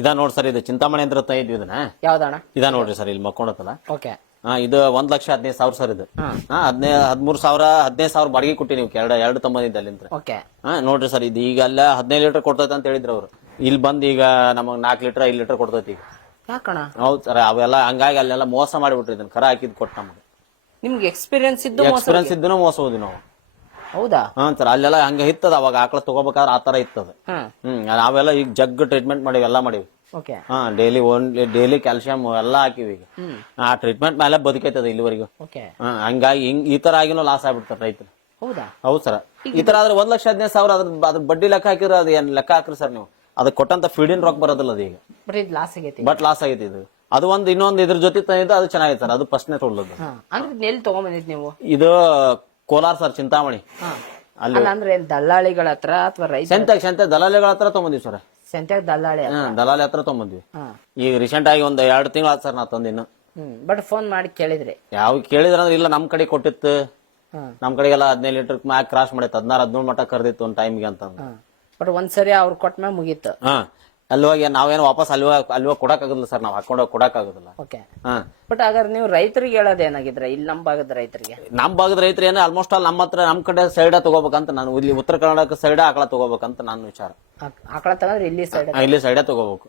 ಇದ ನೋಡ್ ಸರ್ ಇದು ಚಿಂತಾಮಣಿ ಅಂತ ಇದ್ವಿ ಇದನ್ನ ಯಾವ್ದಣ್ಣ? ಇದ ನೋಡ್ರಿ ಸರ್ ಇಲ್ಲಿ ಮಕ್ಕೊಂಡತ್ತಲ್ಲ ಓಕೆ. ಇದು 1,15,000 ಸರ್ ಇದು 13,000 15,000 ಬಾಡಿಗೆ ಕೊಟ್ಟಿ ನೀವು ಎರಡು ತಂಬಂದಿದ್ದ ಅಲ್ಲಿಂದ ಓಕೆ. ನೋಡ್ರಿ ಸರ್ ಇದು ಈಗ ಅಲ್ಲ 15 ಲೀಟರ್ ಕೊಡ್ತೈತೆ ಅಂತ ಹೇಳಿದ್ರು ಅವ್ರು. ಇಲ್ಲಿ ಬಂದ್ ಈಗ ನಮಗ್ 4 ಲೀಟರ್ 5 ಲೀಟರ್ ಕೊಡ್ತೈತಿ ಈಗ. ಯಾಕಣ? ಹೌದ್ ಸರ್ ಅವೆಲ್ಲ ಹಂಗಾಗಿ ಅಲ್ಲೆಲ್ಲ ಮೋಸ ಮಾಡಿಬಿಟ್ರಿ ಇದನ್ನ ಕರ ಹಾಕಿದ್ ಕೊಟ್ಟು ನಮ್ಗೆ. ನಿಮ್ಗೆ ಎಕ್ಸ್ಪೀರಿಯನ್ಸ್ ಇದ್ದು ಎಕ್ಸ್ಪೀರಿಯನ್ಸ್ ಇದ್ದು ಮೋಸ ಹೋದ್ವಿ ನಾವು. ಹೌದಾ? ಸರ್ ಅಲ್ಲೆಲ್ಲ ಹಂಗ ಇತ್ತದ ಅವಾಗ ಆಕಳ ತಗೋಬೇಕಾದ್ರೆ ಆತರ ಇತ್ತದ. ನಾವೆಲ್ಲ ಈಗ ಜಗ್ ಟ್ರೀಟ್ಮೆಂಟ್ ಮಾಡಿವಿ ಎಲ್ಲ ಮಾಡಿವಿ. ಓಕೆ. ಡೈಲಿ ಕ್ಯಾಲ್ಸಿಯಂ ಎಲ್ಲ ಹಾಕಿವಿ ಈಗ. ಆ ಟ್ರೀಟ್ಮೆಂಟ್ ಮೇಲೆ ಬದುಕೈತದ ಇಲ್ಲಿವರೆಗೂ. ಓಕೆ. ಹಂಗಾಗಿ ಈ ತರ ಆಗಿನೂ ಲಾಸ್ ಆಗ್ಬಿಡ್ತಾರ ರೈತರು. ಹೌದಾ? ಹೌದ್ ಸರ್ ಈ ತರ ಆದ್ರೆ 1,15,000 ಅದ್ರ ಬಡ್ಡಿ ಲೆಕ್ಕ ಹಾಕಿದ್ರೆ ಅದ್ ಏನ್ ಲೆಕ್ಕ ಹಾಕ್ರಿ ಸರ್ ನೀವು. ಅದಕ್ಕೆ ಕೊಟ್ಟಂತ ಫೀಡಿನ್ ರೊಕ್ಕ ಬರೋದಿಲ್ಲ ಅದು ಈಗ. ಬಟ್ ಇದು ಲಾಸ್ ಆಗೈತಿ. ಬಟ್ ಲಾಸ್ ಆಗೈತಿ ಇದು. ಅದು ಒಂದು ಇನ್ನೊಂದು ಇದ್ರ ಜೊತೆ ತಂದಿದ್ದು ಅದು ಚೆನ್ನಾಗೈತೆ ಸರ್. ಅದು ಫಸ್ಟ್ನೇ ತೊಗೊಳ್ಳೋದು. ಅಂದ್ರೆ ಇದನ್ನ ಎಲ್ಲಿ ತಗೊಂಬಂದಿದ್ ನೀವು? ಇದು ಕೋಲಾರ ಸರ್ ಚಿಂತಾಮಣಿ. ಅಲ್ಲ ಅಂದ್ರೆ ದಲ್ಲಾಳಿಗಳ ಹತ್ರ ಅಥವಾ ರೈತ? ಸಂತೆ ದಲಾಲಿಗಳ ಹತ್ರ ತಗೊಂಬಂದಿವಿ ಸರ್. ಸಂತ್ಯಾಗ ದಲ್ಲಾಳಿ? ದಲಾಲಿ ಹತ್ರ ತಗೊಂಬಂದ್ವಿ. ಈಗ ರೀಸೆಂಟ್ ಆಗಿ ಒಂದ್ 2 ತಿಂಗಳು ಆಯ್ತು ಸರ್ ನಾ ತಂದಿನ್ನು. ಬಟ್ ಫೋನ್ ಮಾಡಿ ಕೇಳಿದ್ರಿ? ಯಾವ ಕೇಳಿದ್ರ ಅಂದ್ರೆ ಇಲ್ಲ ನಮ್ ಕಡೆ ಕೊಟ್ಟಿತ್ತು. ನಮ್ ಕಡೆಗೆಲ್ಲ 15 ಲೀಟರ್ ಮ್ಯಾಕ್ ಕ್ರಾಸ್ ಮಾಡೈತೆ 16-17 ಮಟ್ಟ ಕರ್ದಿತ್ತು ಒಂದ್ ಟೈಮ್ಗೆ ಅಂತ. ಬಟ್ ಒಂದ್ಸರಿ ಅವ್ರು ಕೊಟ್ಟ ಮ್ಯಾಗ ಮುಗೀತು. ಅಲ್ಲಿ ಹೋಗಿ ನಾವೇನು ವಾಪಸ್ ಅಲ್ಲಿ ಕೊಡಕ್ ಆಗುದಿಲ್ಲ ಸರ್. ನಾವ್ ಹಾಕೊಂಡೋಗಿ ಕೊಡಕ್ ಆಗುದಿಲ್ಲ. ಓಕೆ. ಬಟ್ ಹಾಗಾದ್ರೆ ನೀವು ರೈತರಿಗೆ ಹೇಳೋದೇನಾಗಿದ್ರೆ ಇಲ್ಲಿ ನಮ್ ಭಾಗದ ರೈತರಿಗೆ? ನಮ್ ಭಾಗದ ರೈತರು ಏನೇ ಆಲ್ಮೋಸ್ಟ್ ಆಲ್ ನಮ್ಮ ಹತ್ರ ನಮ್ ಕಡೆ ಸೈಡ್ ತಗೋಬೇಕಂತ ನಾನು ಇಲ್ಲಿ ಉತ್ತರ ಕರ್ನಾಟಕ ಸೈಡ್ ಆಕಳ ತಗೋಬೇಕಂತ ನಾನು ವಿಚಾರ. ಆಕಳ ತಗೊಂಡ್ರೆ ಇಲ್ಲಿ ಸೈಡ್? ಇಲ್ಲಿ ಸೈಡೇ ತಗೋಬೇಕು.